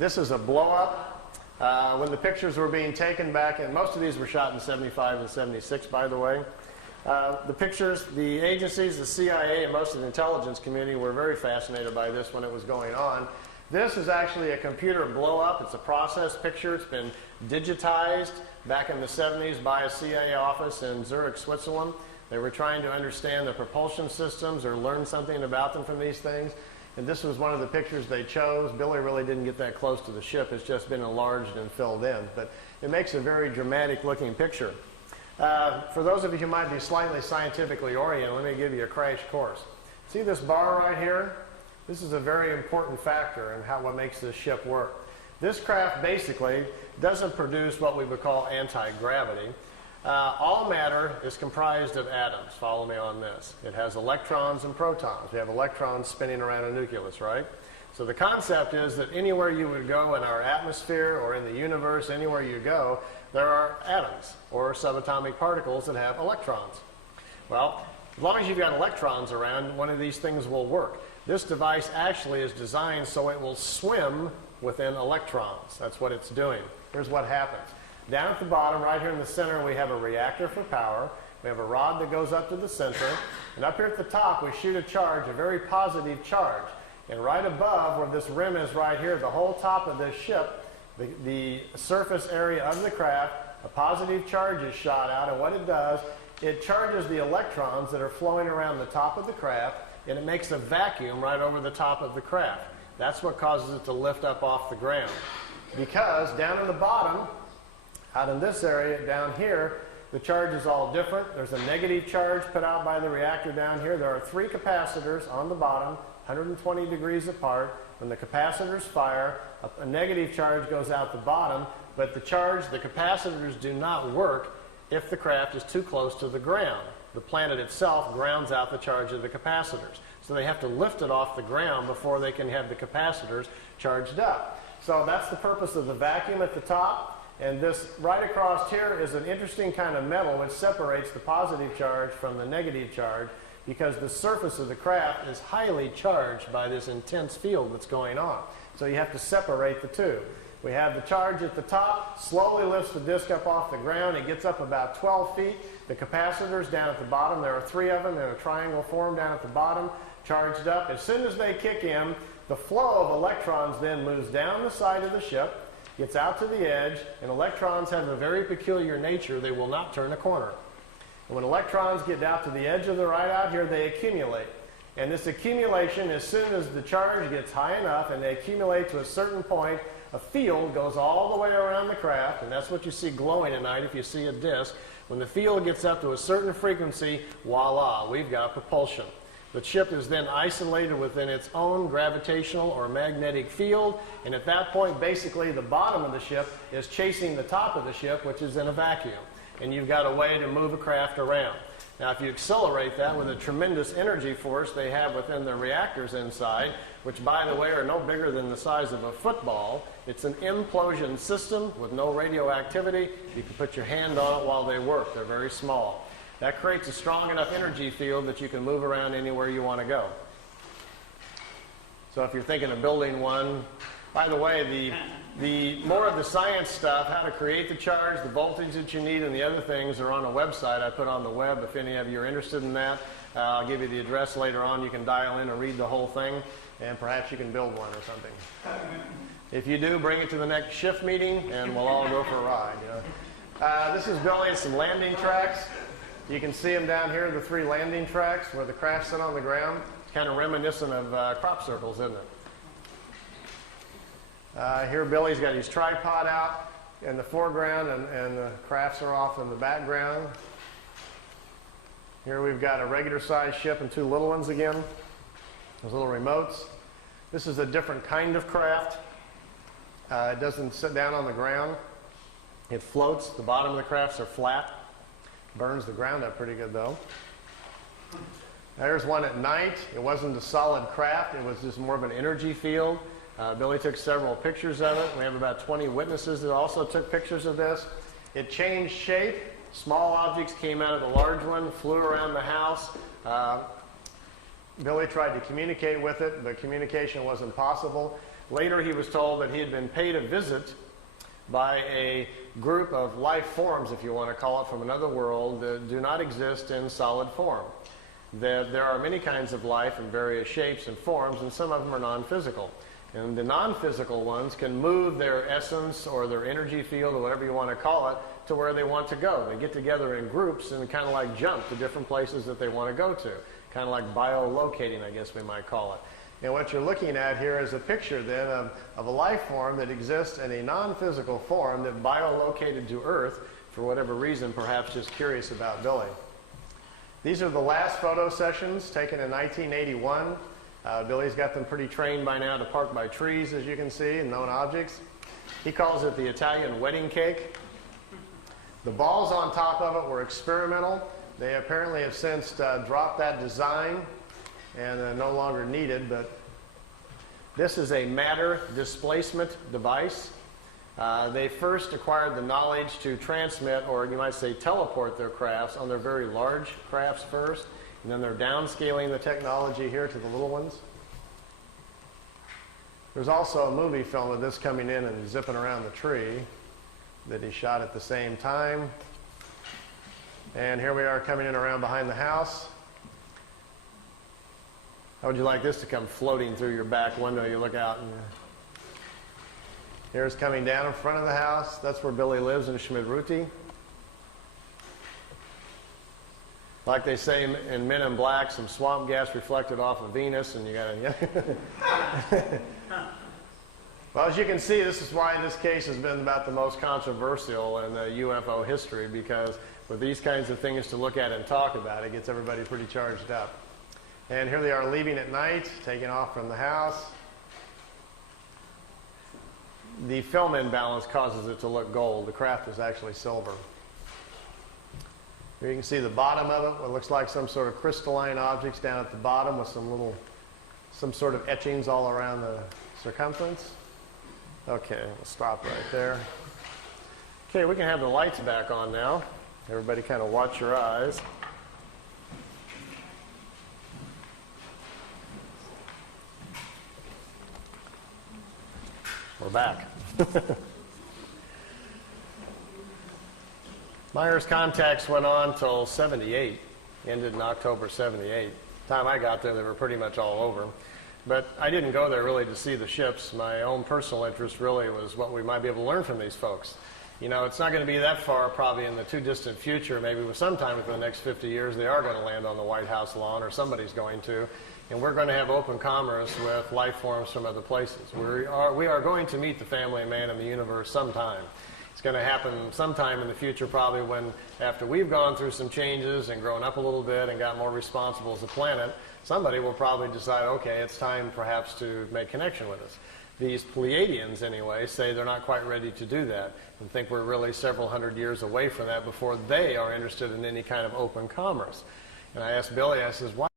This is a blow-up. When the pictures were being taken back, and most of these were shot in 75 and 76, by the way. The pictures, the agencies, the CIA, and most of the intelligence community were very fascinated by this when it was going on. This is actually a computer blow-up. It's a process picture. It's been digitized back in the 70s by a CIA office in Zurich, Switzerland. They were trying to understand the propulsion systems or learn something about them from these things. And this was one of the pictures they chose. Billy really didn't get that close to the ship. It's just been enlarged and filled in. But it makes a very dramatic looking picture. For those of you who might be slightly scientifically oriented, let me give you a crash course. See this bar right here? This is a very important factor in what makes this ship work. This craft basically doesn't produce what we would call anti-gravity. All matter is comprised of atoms. Follow me on this. It has electrons and protons. We have electrons spinning around a nucleus, right? So the concept is that anywhere you would go in our atmosphere or in the universe, anywhere you go, there are atoms or subatomic particles that have electrons. Well, as long as you've got electrons around, one of these things will work. This device actually is designed so it will swim within electrons. That's what it's doing. Here's what happens. Down at the bottom, right here in the center, we have a reactor for power. We have a rod that goes up to the center. And up here at the top, we shoot a charge, a very positive charge. And right above where this rim is right here, the whole top of this ship, the surface area of the craft, a positive charge is shot out. And what it does, it charges the electrons that are flowing around the top of the craft, and it makes a vacuum right over the top of the craft. That's what causes it to lift up off the ground. Because down in the bottom, out in this area down here, the charge is all different. There's a negative charge put out by the reactor down here. There are 3 capacitors on the bottom, 120 degrees apart. When the capacitors fire, a negative charge goes out the bottom, but the capacitors do not work if the craft is too close to the ground. The planet itself grounds out the charge of the capacitors. So they have to lift it off the ground before they can have the capacitors charged up. So that's the purpose of the vacuum at the top. And this right across here is an interesting kind of metal which separates the positive charge from the negative charge, because the surface of the craft is highly charged by this intense field that's going on. So you have to separate the two. We have the charge at the top, slowly lifts the disc up off the ground. It gets up about 12 feet. The capacitors down at the bottom, there are 3 of them in a triangle form down at the bottom, charged up. As soon as they kick in, the flow of electrons then moves down the side of the ship, gets out to the edge, and electrons have a very peculiar nature. They will not turn a corner. And when electrons get out to the edge of the right out here, they accumulate. And this accumulation, as soon as the charge gets high enough and they accumulate to a certain point, a field goes all the way around the craft, and that's what you see glowing at night if you see a disk. When the field gets up to a certain frequency, voila, we've got propulsion. The ship is then isolated within its own gravitational or magnetic field, and at that point, basically, the bottom of the ship is chasing the top of the ship, which is in a vacuum. And you've got a way to move a craft around. Now, if you accelerate that with a tremendous energy force they have within the reactors inside, which, by the way, are no bigger than the size of a football, it's an implosion system with no radioactivity. You can put your hand on it while they work. They're very small. That creates a strong enough energy field that you can move around anywhere you want to go. So if you're thinking of building one, by the way, the more of the science stuff, how to create the charge, the voltage that you need, and the other things are on a website I put on the web. If any of you are interested in that, I'll give you the address later on. You can dial in and read the whole thing, and perhaps you can build one or something. If you do, bring it to the next shift meeting, and we'll all go for a ride. You know. This is building some landing tracks. You can see them down here, the 3 landing tracks where the craft sit on the ground. It's kind of reminiscent of crop circles, isn't it? Here Billy's got his tripod out in the foreground, and the crafts are off in the background. Here we've got a regular sized ship and 2 little ones again. Those little remotes. This is a different kind of craft. It doesn't sit down on the ground. It floats. The bottom of the crafts are flat. Burns the ground up pretty good though. There's one at night. It wasn't a solid craft. It was just more of an energy field. Billy took several pictures of it. We have about 20 witnesses that also took pictures of this. It changed shape. Small objects came out of the large one, flew around the house. Billy tried to communicate with it, but communication wasn't possible. Later he was told that he had been paid a visit by a group of life forms, if you want to call it, from another world that do not exist in solid form. There are many kinds of life in various shapes and forms, and some of them are non-physical. And the non-physical ones can move their essence or their energy field or whatever you want to call it to where they want to go. They get together in groups and kind of like jump to different places that they want to go to. Kind of like biolocating, I guess we might call it. And what you're looking at here is a picture then of a life form that exists in a non-physical form that biolocated to Earth for whatever reason, perhaps just curious about Billy. These are the last photo sessions taken in 1981. Billy's got them pretty trained by now to park by trees, as you can see, and known objects. He calls it the Italian wedding cake. The balls on top of it were experimental. They apparently have since dropped that design and no longer needed, but this is a matter displacement device. They first acquired the knowledge to transmit, or you might say teleport, their crafts on their very large crafts first, and then they're downscaling the technology here to the little ones. There's also a movie film of this coming in and zipping around the tree that he shot at the same time. And here we are coming in around behind the house. How would you like this to come floating through your back window? You look out and here's coming down in front of the house. That's where Billy lives in Schmidruti. Like they say in Men in Black, some swamp gas reflected off of Venus, and you got to... Well, as you can see, this is why this case has been about the most controversial in UFO history, because with these kinds of things to look at and talk about, it gets everybody pretty charged up. And here they are leaving at night, taking off from the house. The film imbalance causes it to look gold. The craft is actually silver. Here you can see the bottom of it, what looks like some sort of crystalline objects down at the bottom with some sort of etchings all around the circumference. Okay, we'll stop right there. Okay, we can have the lights back on now. Everybody kind of watch your eyes. We're back. Meier's contacts went on till 78, ended in October 78. The time I got there, they were pretty much all over. But I didn't go there really to see the ships. My own personal interest really was what we might be able to learn from these folks. You know, it's not going to be that far, probably in the too distant future, maybe sometime within the next 50 years, they are going to land on the White House lawn, or somebody's going to. And we're going to have open commerce with life forms from other places. We are going to meet the family man in the universe sometime. It's going to happen sometime in the future, probably when, after we've gone through some changes and grown up a little bit and got more responsible as a planet, somebody will probably decide, okay, it's time perhaps to make connection with us. These Pleiadians, anyway, say they're not quite ready to do that and think we're really several hundred years away from that before they are interested in any kind of open commerce. And I asked Billy, I says, why?